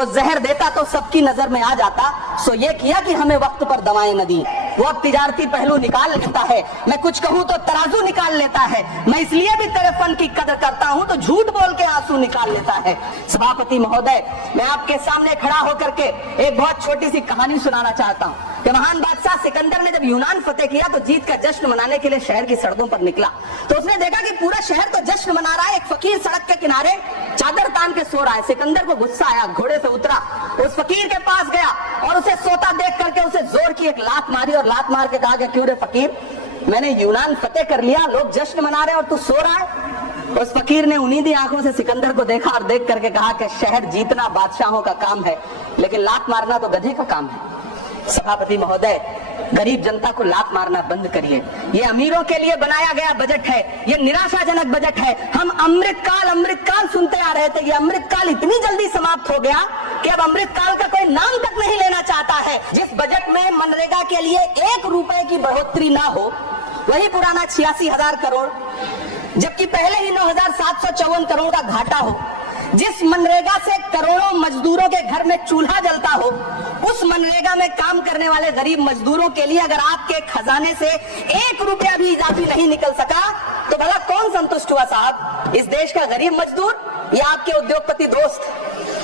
वो जहर देता तो सबकी नजर में आ जाता, सो ये किया कि हमें वक्त पर दवाएं न दी। वो अब तिजारती पहलू निकाल लेता है, मैं कुछ कहूं तो तराजू निकाल लेता है। मैं इसलिए भी तेरे फन की कदर करता हूं तो झूठ बोल के आंसू निकाल लेता है। सभापति महोदय, मैं आपके सामने खड़ा होकर के एक बहुत छोटी सी कहानी सुनाना चाहता हूं कि महान बादशाह सिकंदर ने जब यूनान फतेह किया तो जीत का जश्न मनाने के लिए शहर की सड़कों पर निकला। तो उसने देखा कि पूरा शहर तो जश्न मना रहा है, एक फकीर सड़क के किनारे चादर तान के सो रहा है। सिकंदर को गुस्सा आया, घोड़े से उतरा, उस फकीर के पास गया और उसे सोता देख करके उसे जोर की एक लात मारी और लात मार के कहा कि क्यों रे फकीर, मैंने यूनान फतेह कर लिया, लोग जश्न मना रहे और तू सो रहा है। उस फकीर ने उन्नीदी आंखों से सिकंदर को देखा और देख करके कहा कि शहर जीतना बादशाहों का काम है, लेकिन लात मारना तो गधे का काम है। सभापति महोदय, गरीब जनता को लात मारना बंद करिए। ये अमीरों के लिए बनाया गया बजट है, ये निराशाजनक बजट है। हम अमृतकाल सुनते आ रहे थे, ये अमृतकाल इतनी जल्दी समाप्त हो गया कि अब अमृतकाल का कोई नाम तक नहीं लेना चाहता है। जिस बजट में मनरेगा के लिए 1 रुपए की बढ़ोतरी ना हो, वही पुराना 86,000 करोड़, जबकि पहले ही 9,754 करोड़ का घाटा हो। जिस मनरेगा से करोड़ों मजदूरों के घर में चूल्हा जलता हो, उस मनरेगा में काम करने वाले गरीब मजदूरों के लिए अगर आपके खजाने से 1 रुपया भी इजाफी नहीं निकल सका तो भला कौन संतुष्ट हुआ साहब? इस देश का गरीब मजदूर या आपके उद्योगपति दोस्त?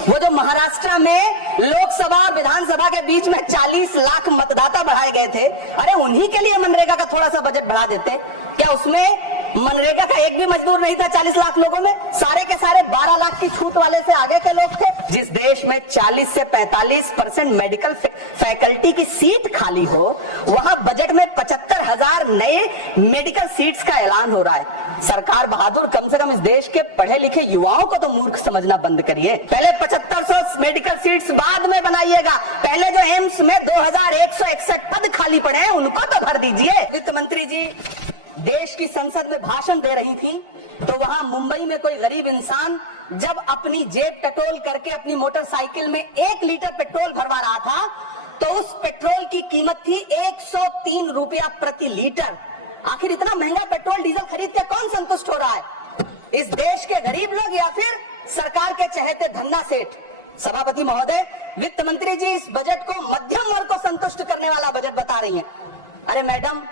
वो जो महाराष्ट्र में लोकसभा और विधानसभा के बीच में 40 लाख मतदाता बढ़ाए गए थे, अरे उन्हीं के लिए मनरेगा का थोड़ा सा बजट बढ़ा देते। क्या उसमें मनरेगा का एक भी मजदूर नहीं था 40 लाख लोगों में? सारे के सारे 12 लाख की छूट वाले से आगे के लोग थे। जिस देश में 40 से 45% मेडिकल फैकल्टी की सीट खाली हो, वहां बजट में 75,000 नए मेडिकल सीट्स का ऐलान हो रहा है। सरकार बहादुर, कम से कम इस देश के पढ़े लिखे युवाओं को तो मूर्ख समझना बंद करिए। पहले 7500 मेडिकल सीट्स बाद में बनाइएगा, पहले जो एम्स में 2161 पद खाली पड़े हैं उनको तो भर दीजिए। वित्त मंत्री जी देश की संसद में भाषण दे रही थी तो वहां मुंबई में कोई गरीब इंसान जब अपनी जेब टटोल करके अपनी मोटरसाइकिल में 1 लीटर पेट्रोल भरवा रहा था तो उस पेट्रोल की कीमत थी 103 रुपया प्रति लीटर। आखिर इतना महंगा पेट्रोल डीजल खरीद के कौन संतुष्ट हो रहा है? इस देश के गरीब लोग या फिर सरकार के चहेते धन्ना सेठ? सभापति महोदय, वित्त मंत्री जी इस बजट को मध्यम वर्ग को संतुष्ट करने वाला बजट बता रही हैं। अरे मैडम,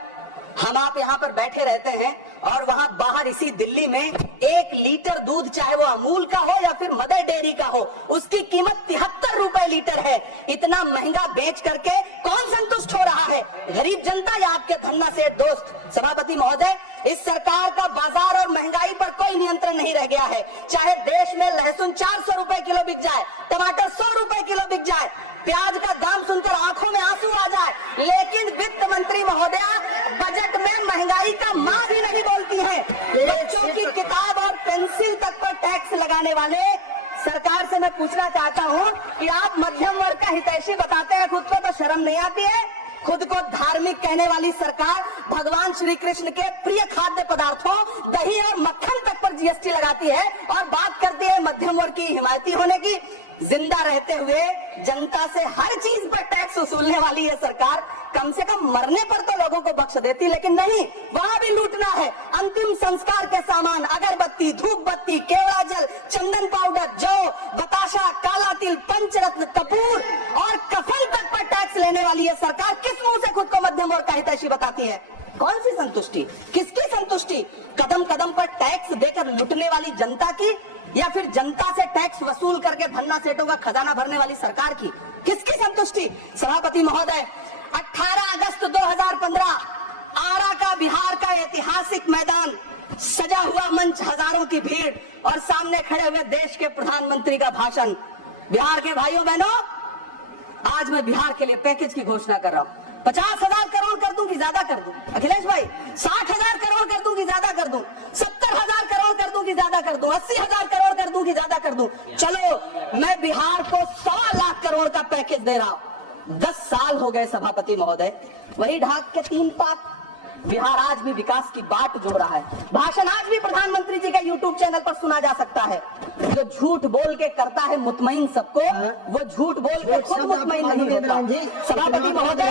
हम आप यहाँ पर बैठे रहते हैं और वहां बाहर इसी दिल्ली में 1 लीटर दूध, चाहे वो अमूल का हो या फिर मदर डेयरी का हो, उसकी कीमत 73 रुपए लीटर है। इतना महंगा बेच करके कौन संतुष्ट हो रहा है? गरीब जनता या आपके धन्ना सेठ दोस्त? सभापति महोदय, इस सरकार का बाजार और महंगाई पर कोई नियंत्रण नहीं रह गया है। चाहे देश में लहसुन 400 रुपए किलो बिक जाए, टमाटर 100 रुपए किलो बिक जाए, प्याज का दाम सुनकर आंखों में आंसू आ जाए, लेकिन वित्त मंत्री महोदया बजट में महंगाई का मां भी नहीं बोलती है। बच्चों की किताब और पेंसिल तक पर टैक्स लगाने वाले सरकार से मैं पूछना चाहता हूं कि आप मध्यम वर्ग का हितैषी बताते हैं, खुद को तो शर्म नहीं आती है? खुद को धार्मिक कहने वाली सरकार भगवान श्री कृष्ण के प्रिय खाद्य पदार्थों दही और मक्खन तक पर जीएसटी लगाती है और बात करती है मध्यम वर्ग की हिमायती होने की। जिंदा रहते हुए जनता से हर चीज पर टैक्स वसूलने वाली है सरकार, कम से कम मरने पर तो लोगों को बख्श देती, लेकिन नहीं, वहां भी लूटना है। अंतिम संस्कार के सामान, अगरबत्ती, धूप बत्ती, केवड़ा जल, चंदन पाउडर, जौ, बताशा, काला तिल, पंचरत्न, कपूर और कफन तक पर टैक्स लेने वाली है सरकार। किस मुंह से खुद को मध्यम वर्ग का हितैषी बताती है? कौन सी संतुष्टि, किसकी संतुष्टि? कदम कदम पर टैक्स देकर लुटने वाली जनता की या फिर जनता से टैक्स वसूल करके धन्ना सेठों का खजाना भरने वाली सरकार की? किसकी संतुष्टि? सभापति महोदय, 18 अगस्त 2015 आरा का बिहार का ऐतिहासिक मैदान, सजा हुआ मंच, हजारों की भीड़ और सामने खड़े हुए देश के प्रधानमंत्री का भाषण। बिहार के भाइयों बहनों, आज मैं बिहार के लिए पैकेज की घोषणा कर रहा हूँ। 50,000 करोड़ कर दूं कि ज्यादा कर दूं? अखिलेश भाई, 60,000 करोड़ कर दूं कि ज्यादा कर दूं? 70,000 करोड़ कर दूं कि ज्यादा कर दूं? 80,000 करोड़ कर दूं कि ज्यादा कर दूं? चलो, मैं बिहार को 1.25 लाख करोड़ का पैकेज दे रहा हूं। 10 साल हो गए सभापति महोदय, वही ढाक के 3 पाक। बिहार आज भी विकास की बात जोड़ रहा है। भाषण आज भी प्रधानमंत्री जी के YouTube चैनल पर सुना जा सकता है। जो झूठ बोल के करता है मुतमईन सबको, वो झूठ बोल के खुद मुतमईन नहीं होता। सभापति महोदय,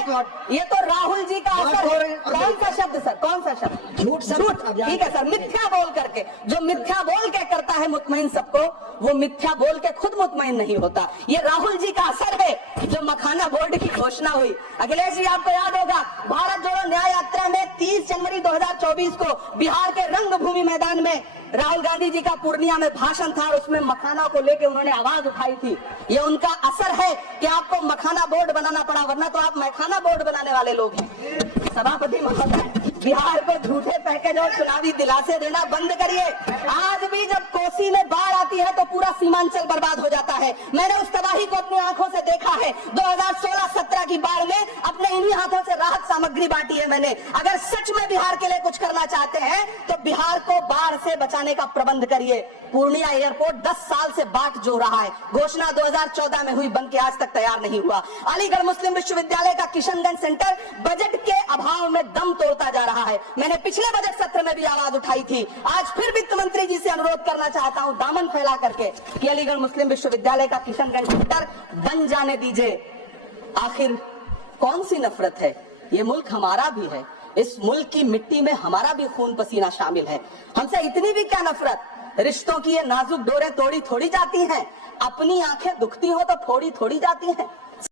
ये तो राहुल जी का असर है। कौन सा शब्द सर, कौन सा शब्द? झूठ। ठीक है सर, मिथ्या बोल करके, जो मिथ्या बोल के करता है मुतमईन सबको, वो मिथ्या बोल के खुद मुतमईन नहीं होता। ये राहुल जी का असर है। जो मखाना बोर्ड की घोषणा हुई, अखिलेश जी आपको याद होगा, भारत जोड़ो न्याय यात्रा में 30 जनवरी 2024 को बिहार के रंगभूमि मैदान में राहुल गांधी जी का पूर्णिया में भाषण था और उसमें मखाना को लेकर उन्होंने आवाज उठाई थी। ये उनका असर है कि आपको मखाना बोर्ड बनाना पड़ा, वरना तो आप मखाना बोर्ड बनाने वाले लोग हैं। सभापति महोदय, बिहार को झूठे पैकेज और चुनावी दिलासे देना बंद करिए। आज भी जब कोसी में बाढ़ आती है तो पूरा सीमांचल बर्बाद हो जाता है। मैंने उस तबाही को अपनी आंखों से देखा है। 2016-17 की बाढ़ में अपने इन्हीं हाथों से राहत सामग्री बांटी है मैंने। अगर सच में बिहार के लिए कुछ करना चाहते हैं तो बिहार को बाढ़ से बचाने का प्रबंध करिए। पूर्णिया एयरपोर्ट 10 साल से बाट जो रहा है, घोषणा 2014 में हुई, बन के आज तक तैयार नहीं हुआ। अलीगढ़ मुस्लिम विश्वविद्यालय का किशनगंज सेंटर बजट के अभाव में दम तोड़ता जा रहा है। मैंने पिछले बजट सत्र में भी आवाज उठाई थी। आज फिर वित्त मंत्री जी से अनुरोध करना चाहता हूं, दामन फैला करके, कि अलीगढ़ मुस्लिम विश्वविद्यालय का किशनगंज सेंटर बन जाने दीजिए। आखिर कौन सी नफरत है? ये मुल्क हमारा भी है। इस मुल्क की मिट्टी में हमारा भी खून पसीना शामिल है। हमसे इतनी भी क्या नफरत? रिश्तों की ये नाजुक डोरें तोड़ी थोड़ी जाती हैं। अपनी आंखें दुखती हो तो फोड़ी थोड़ी जाती हैं।